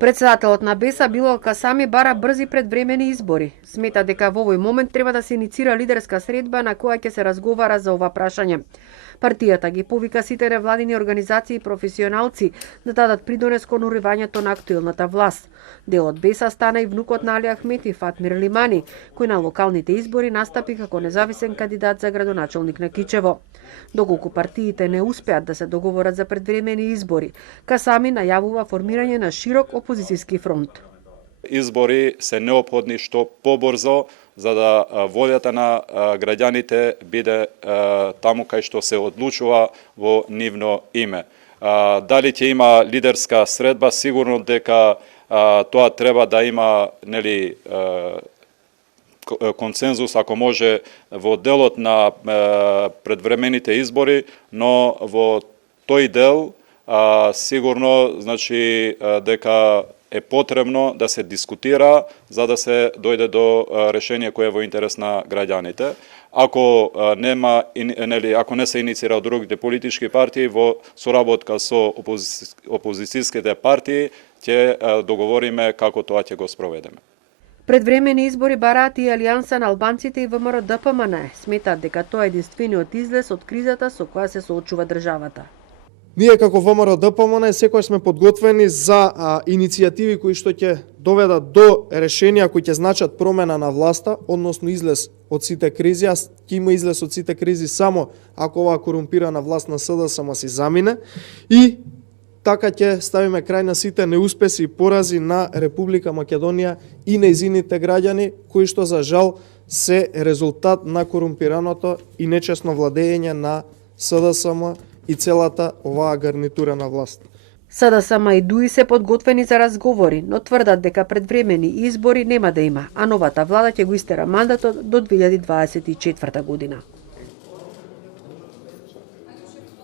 Председателот на БЕСА Било Касами бара брзи предвремени избори. Смета дека во овој момент треба да се иницира лидерска средба на која ќе се разговара за ова прашање. Партијата ги повика сите невладини организации и професионалци да дадат придонес кон уривањето на актуелната власт. Дел од БЕСА стана и внукот на Али Ахмет и Фатмир Лимани, кој на локалните избори настапи како независен кандидат за градоначелник на Кичево. Доколку партиите не успеат да се договорат за предвремени избори, Касами најавува формирање на широк опозицијски фронт. Избори се неопходни што побрзо, за да волјата на граѓаните биде таму кај што се одлучува во нивно име. Дали ќе има лидерска средба, сигурно дека тоа треба да има консензус, ако може, во делот на предвремените избори, но во тој дел сигурно значи дека е потребно да се дискутира за да се дојде до решение кое е во интерес на граѓаните. Ако ако не се иницира од другите политички партии во соработка со опозицијските партии, ќе договориме како тоа ќе го спроведеме. Предвремени избори бараат и Алијанса на албанците и ВМРО-ДПМН. Сметаат дека тоа е единствениот излез од кризата со која се соочува државата. Ние како ВМРО-ДПМН секогаш сме подготвени за иницијативи кои што ќе доведат до решенија кои ќе значат промена на власта, односно излез од сите кризи, а ќе има излез од сите кризи само ако оваа корумпирана власт на СДСМ си замине и така ќе ставиме крај на сите неуспеси и порази на Република Македонија и нејзините граѓани, кои што за жал се резултат на корумпираното и нечесно владење на СДСМ и целата оваа гарнитура на власт. СДСМ и ДУИ се подготвени за разговори, но тврдат дека предвремени избори нема да има, а новата влада ќе го истера мандатот до 2024 година.